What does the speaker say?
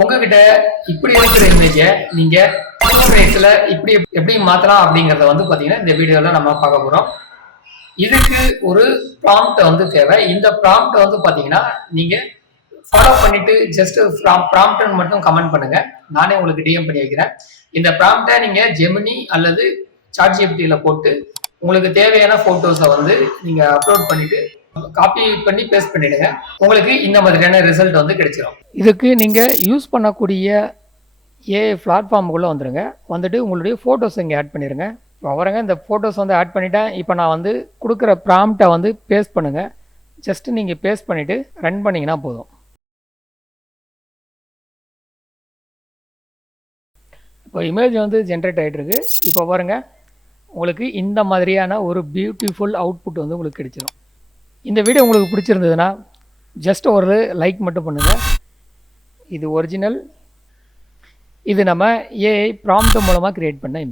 உங்ககிட்ட இப்படி இருக்கிற இமேஜை நீங்க ல இப்படி எப்படி மாத்தலாம் அப்படிங்கறத வந்து பாத்தீங்கன்னா இந்த வீடியோல நம்ம பார்க்க போறோம். இதுக்கு ஒரு ப்ராம்ப்ட் வந்து தேவை. இந்த ப்ராம்ப்ட் வந்து பாத்தீங்கன்னா நீங்க ஃபாலோ பண்ணிட்டு ஜஸ்ட் ப்ராம்ப்ட்னு மட்டும் கமெண்ட் பண்ணுங்க. நானே உங்களுக்கு டிஎம் பண்ணி வைக்கிறேன். இந்த ப்ராம்ப்டை நீங்க ஜெமினி அல்லது சாட் ஜிபிடில போட்டு உங்களுக்கு தேவையான போட்டோஸை வந்து நீங்க அப்லோட் பண்ணிட்டு காப்பி பண்ணி பேஸ்ட் பண்ணிடுங்க. உங்களுக்கு இந்த மாதிரியான ரிசல்ட் வந்து கிடைச்சிடும். இதுக்கு நீங்க யூஸ் பண்ணக்கூடிய ஏஐ பிளாட்ஃபார்முக்குள்ளே வந்துடுங்க. வந்துட்டு உங்களுடைய ஃபோட்டோஸ் இங்கே ஆட் பண்ணிடுங்க. இப்போ வரங்க இந்த ஃபோட்டோஸ் வந்து ஆட் பண்ணிட்டேன். இப்போ நான் வந்து கொடுக்குற ப்ராம்ப்டை வந்து பேஸ்ட் பண்ணுங்கள். ஜஸ்ட்டு நீங்கள் பேஸ்ட் பண்ணிவிட்டு ரன் பண்ணிங்கன்னா போதும். இப்போ இமேஜ் வந்து ஜென்ரேட் ஆகிட்டுருக்கு. இப்போ பாருங்கள், உங்களுக்கு இந்த மாதிரியான ஒரு பியூட்டிஃபுல் அவுட்புட் வந்து உங்களுக்கு கிடைச்சிடும். இந்த வீடியோ உங்களுக்கு பிடிச்சிருந்ததுன்னா ஜஸ்ட் ஒரு லைக் மட்டும் பண்ணுங்கள். இது ஒரிஜினல். இது நம்ம ஏஐ ப்ராம்ப்ட் மூலமாக கிரியேட் பண்ண இமேஜ்.